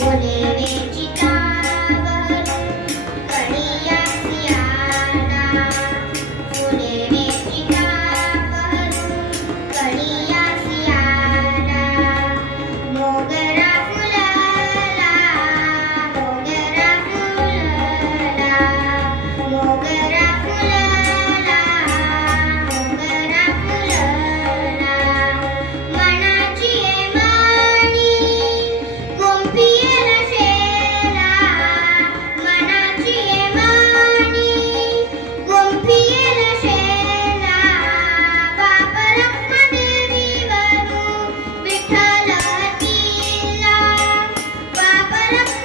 বলে Para